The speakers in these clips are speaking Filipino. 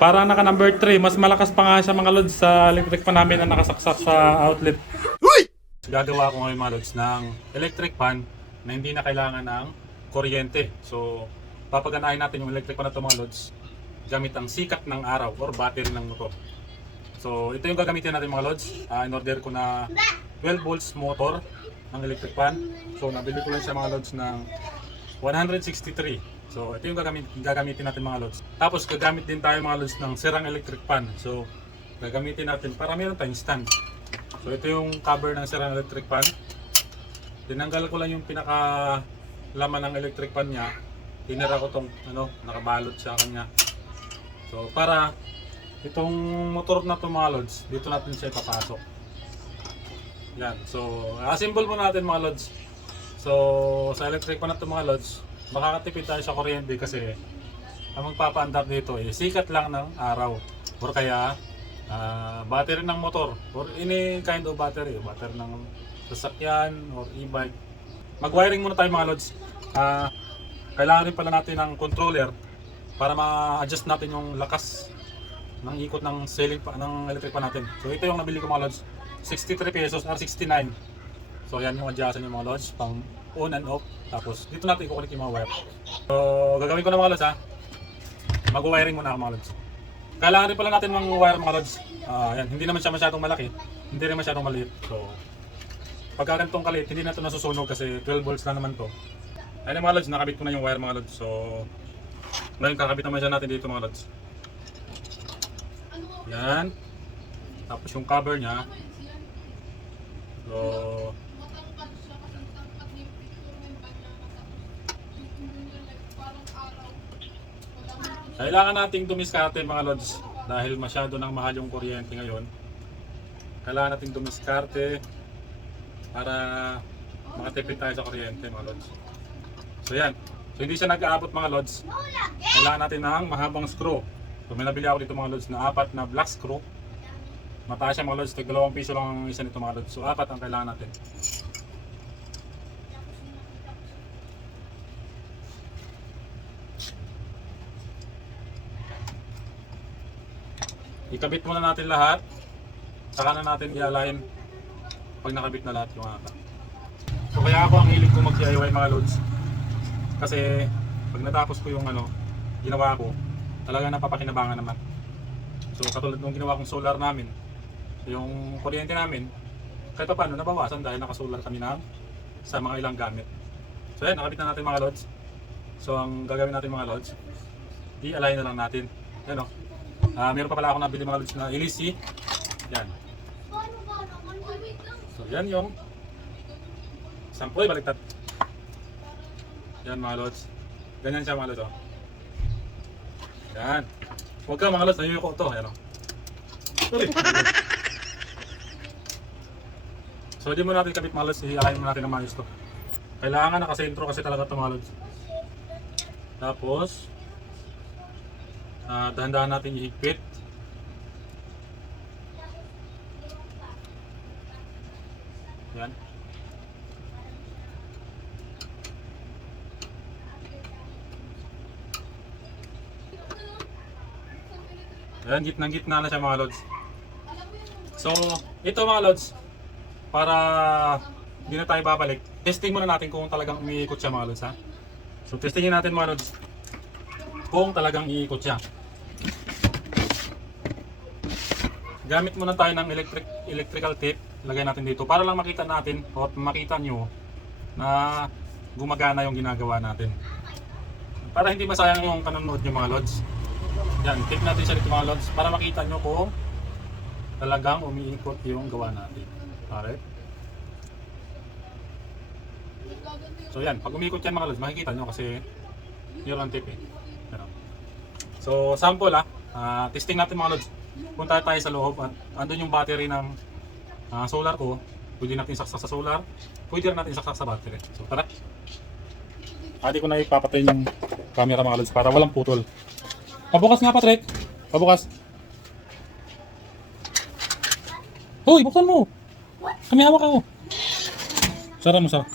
Para naka number 3, mas malakas pa nga siya mga lods sa electric pan namin na nakasaksak sa outlet. Gagawa ko ngayon mga lods ng electric pan na hindi na kailangan ng kuryente. So, papaganahin natin yung electric pan na ito mga lods gamit ang sikat ng araw or battery ng motor. So, ito yung gagamitin natin mga lods. In-order ko na 12 volts motor ng electric pan. So, nabili ko lang siya mga lods ng 163. So, ito yung gagamitin natin mga lods. Tapos, gagamit din tayo mga lods ng sirang electric pan. So, gagamitin natin para meron tayong stand. So, ito yung cover ng sirang electric pan. Tinanggal ko lang yung pinaka laman ng electric pan niya. Tinira ko tong nakabalot siya kanya. So, para itong motor na ito mga lods, dito natin siya ipapasok. Yan. So, assemble mo natin mga lods. So, sa electric pan na ito mga lods, makakatipid tayo sa kuryente kasi ang magpapaandar dito sikat lang ng araw or kaya battery ng motor or any kind of battery ng sasakyan or e-bike. Mag-wiring muna tayo mga lods. Kailangan rin pala natin ng controller para ma-adjust natin yung lakas ng ikot ng ceiling ng electric pan natin. So ito yung nabili ko mga lods, 63 pesos or 69. So yan yung adjustan yung mga lods pang on and off. Tapos dito natin i-connect yung mga wire. So gagawin ko na mga lods mag-wiring muna ako mga lods. Kailangan rin pala natin ng wire mga lods. Yan, hindi naman siya masyadong malaki, hindi rin masyadong maliit. So pagka ganitong kaliit, hindi na ito nasusunog kasi 12 volts lang naman to. Ayun mga lods, nakabit ko na yung wire mga lods. So ngayon kakabit naman siya natin dito mga lods. Yan. Tapos yung cover niya. So kailangan nating dumiskarte mga lods dahil masyado nang mahal yung kuryente ngayon. Kailangan nating dumiskarte para makatipid tayo sa kuryente mga lods. So yan. So hindi siya nag-aabot mga lods. Kailangan natin ng mahabang screw. So may nabili ako dito mga lods na 4 na black screw. Mataas siya mga lods. Tig 2 piso lang ang isa nito mga lods. So 4 ang kailangan natin. Ikabit muna natin lahat. Saka na natin i-align pag nakabit na lahat yung ata. So kaya ako ang hilig ko mag-DIY mga loads. Kasi pag natapos ko yung ginawa ko, talaga napapakinabangan naman. So katulad nung ginawa kong solar namin, yung kuryente namin, kahit pa paano nabawasan dahil naka-solar kami sa mga ilang gamit. So yan, nakabit na natin mga loads. So ang gagawin natin mga loads, i-align na lang natin. Yan o. Meron pa pala ako nabili mga loads na LEC. Yan. So yan yung sample, baliktad. Yan mga loads. Ganyan siya mga loads. Oh. Yan. Huwag ka mga loads, nayuyuko ito. Yan o. So di mo natin kapit mga loads, i-align mo natin ng maayos to. Kailangan nakasentro kasi talaga ito mga loads. Tapos dahan-dahan natin ihigpit. Yan. Ayan, gitna-gitna na siya mga lods. So, ito mga lods, para hindi na tayo babalik, testing muna natin kung talagang umiikot siya mga lods ha. So, testingin natin mga lods kung talagang iikot siya. Gamit muna tayo ng electrical tape, lagay natin dito para lang makita natin o makita nyo na gumagana yung ginagawa natin. Para hindi masayang yung panonood nyo mga lods. Yan, tape natin siya dito mga lods para makita nyo kung talagang umiikot yung gawa natin. Alright? So yan, pag umiikot yan mga lods, makikita nyo kasi yun ang tape eh. So sample testing natin mga lods. Punta tayo sa loob at andun yung battery ng solar ko. Pwede natin isaksak sa solar, pwede rin natin isaksak sa battery. So tara. Hindi ko na ipapatay yung camera mga lods para walang putol. Pabukas nga Patrick. Pabukas. Hoy, buksan mo. Kami hawak ako. Sara mo sa.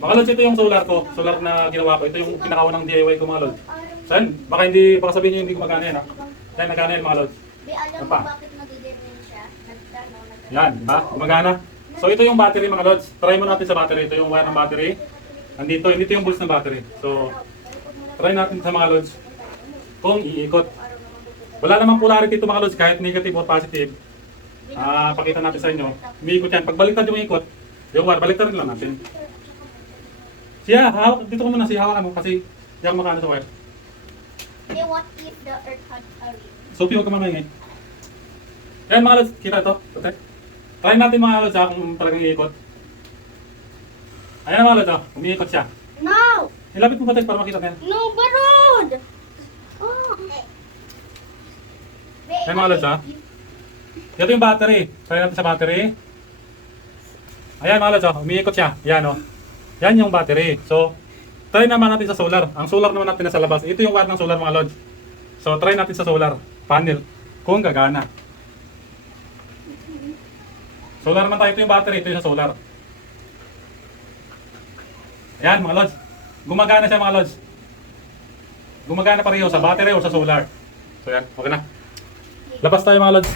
Mga lods, ito yung solar ko. Solar na ginawa ko. Ito yung pinakaunang DIY ko mga lods. So yan, baka baka sabihin nyo hindi gumagana yan ha. Yan, nagana yan mga lods. Di alam Yan mo pa. bakit nadidirin siya? Yan, diba? Gumagana. So ito yung battery mga lods. Try mo natin sa battery. Ito yung wire ng battery. Andito, dito yung volts ng battery. So, try natin sa mga lods kung iikot. Wala namang polarity ito mga lods, kahit negative or positive. Pakita natin sa inyo. Umiikot yan. Pag baliktad yung ikot, yung wire, baliktad rin lang natin. Siya, hawak. Dito ko muna siya, hawakan mo kasi hindi ako makano sa wire. Hey, what if the earth had a ring? So, piwag ka mamaya ngayon. Yan mga lods, kita ito. Okay. Try natin mga lods kung talagang iikot. Ayan mga lods, umiikot siya. No! Ilapit mo ba tayo para makita natin? No, barod! Oh. Ayan mga lods Ito yung battery. Try natin sa battery. Ayan mga lods, umiikot siya. Yan o. Yan yung battery. So, try naman natin sa solar. Ang solar naman natin nasa labas. Ito yung wire ng solar mga lods. So, try natin sa solar panel kung gagana. Solar naman tayo. Ito yung battery. Ito yung sa solar. Ayan mga lods. Gumagana siya mga lods. Gumagana pareho sa battery o sa solar. So yan, okay na. Labas tayo mga lods.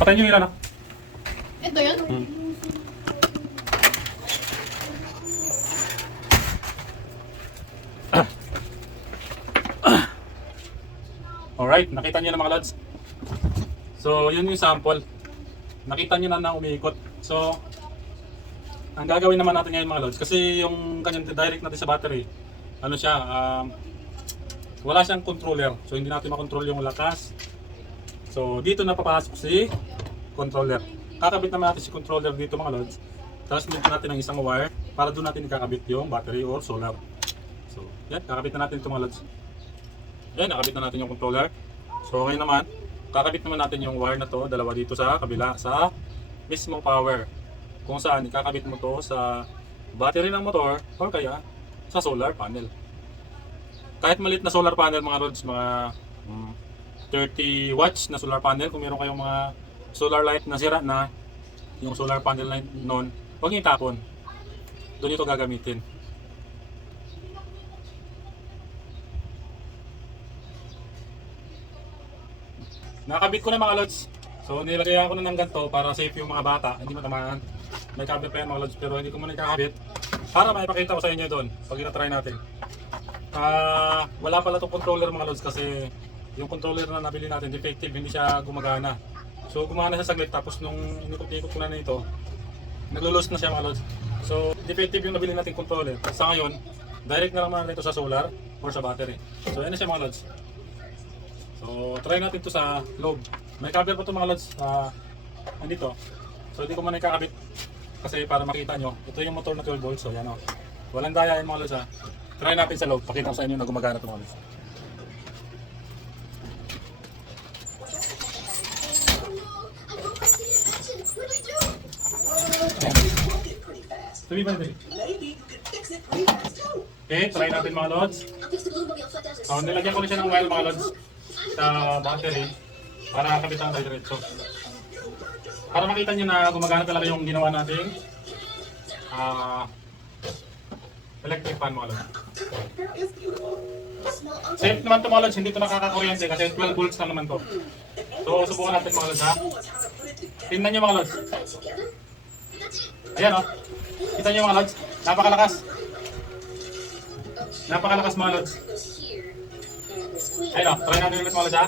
Patayin yung ilaw na. Ito yun? Alright, nakita niyo na mga lods. So, yun yung sample. Nakita niyo na umiikot. So, ang gagawin naman natin ngayon mga lods, kasi yung kanyang direct natin sa battery, ano siya, wala siyang controller. So, hindi natin makontrol yung lakas. So, dito na papasok si controller. Kakabit naman natin si controller dito mga lods. Tapos, nito natin ang isang wire para doon natin ikakabit yung battery or solar. So, yan, kakabit na natin ito mga lods. Yan, nakabit na natin yung controller. So ngayon naman, kakabit naman natin yung wire na to, dalawa dito sa kabila, sa mismong power. Kung saan ikakabit mo to sa battery ng motor or kaya sa solar panel. Kahit maliit na solar panel mga rods, mga 30 watts na solar panel, kung meron kayong mga solar light na sira na, yung solar panel light noon, huwag niyo itapon. Doon ito gagamitin. Nakabit ko na mga lods. So nilagyan ko na ng ganito para safe yung mga bata, hindi matamaan. May cover pa yan mga lods pero hindi ko muna ikakabit para maipakita ko sa inyo doon pag ina-try natin. Wala pala itong controller mga lods kasi yung controller na nabili natin defective, hindi siya gumagana. So gumana siya saglit tapos nung inikot-ikot ko na nito, naglo-lose na siya mga lods. So defective yung nabili natin controller. Sa ngayon, direct na lang naman ito sa solar or sa battery. So yan na siya mga lods. So, try natin to sa loob. May cover pa to mga lods. Andito. So, hindi ko man ikakabit kasi para makita nyo. Ito yung motor na 12 volts. So, yan o. Walang daya yung mga lods ha. Try natin sa loob. Pakita ko sa inyo na gumagana ito mga lods. Sabi ba natin? Okay, try natin mga lods. So, nilagyan ko na siya ng wire mga lods sa battery para kapitan tayo diretso. Para makita nyo na gumagana talaga yung ginawa nating electric fan mga lods. Safe naman ito mga lods, hindi ito nakakakuryente kasi 12 volts lang naman to. So subukan natin mga lods ha. Tingnan nyo mga lods. Ayan o. Kita nyo mga lods. Napakalakas. Napakalakas mga lods. Ayun o, try natin ulit mga lods ha.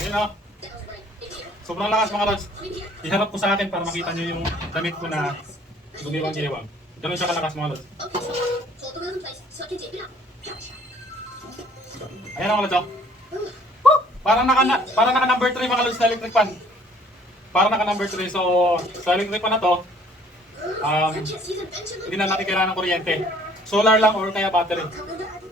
Ayun o. Sobrang lakas mga lods. Iharap ko sa akin para makita nyo yung damit ko na gumiwang-giwang. Ganun siya kalakas mga lods. Ayan mga lods o. Parang naka number 3 mga lods na electric fan. Parang naka number 3. So, sa electric fan na to, hindi na natin kailangan ng kuryente. Solar lang or kaya battery.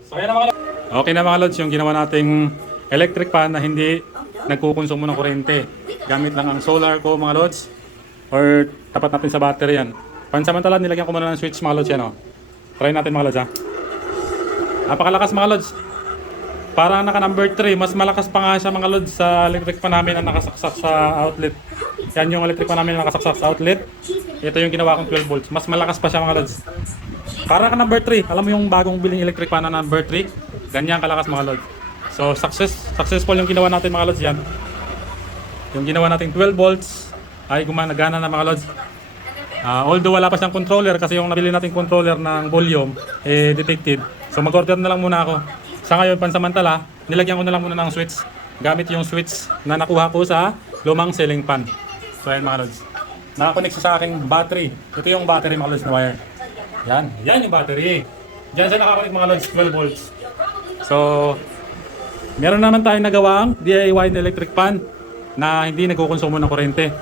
So, ayan na mga lods. Okay na mga lods, yung ginawa nating electric fan na hindi nagkukonsumo ng kuryente. Gamit lang ang solar ko mga lods or tapat natin sa battery yan. Pansamantala nilagyan ko muna ng switch mga lods yan o. Try natin mga lods ha. Napakalakas mga lods. Parang naka number 3, mas malakas pa nga siya mga lods sa electric fan namin na nakasaksak sa outlet. Yan yung electric fan namin na nakasaksak sa outlet. Ito yung ginawa kong 12 volts. Mas malakas pa siya mga lods. Para ka number 3. Alam mo yung bagong biling electric fan na number 3? Ganyan kalakas mga lods. So successful yung ginawa natin mga lods yan. Yung ginawa natin 12 volts ay gumagana na mga lods. Although wala pa siyang controller kasi yung nabili nating controller ng volume defective. So mag-order na lang muna ako. Sa ngayon pansamantala, nilagyan ko na lang muna ng switch. Gamit yung switch na nakuha ko sa lumang ceiling fan. So ayan mga lods. Nakakonect sa aking battery. Ito yung battery mga lods na wire. Yan yung battery. Diyan siya nakakonect mga lods, 12 volts. So, meron naman tayong nagawang DIY na electric fan na hindi nagkukonsumo ng kuryente.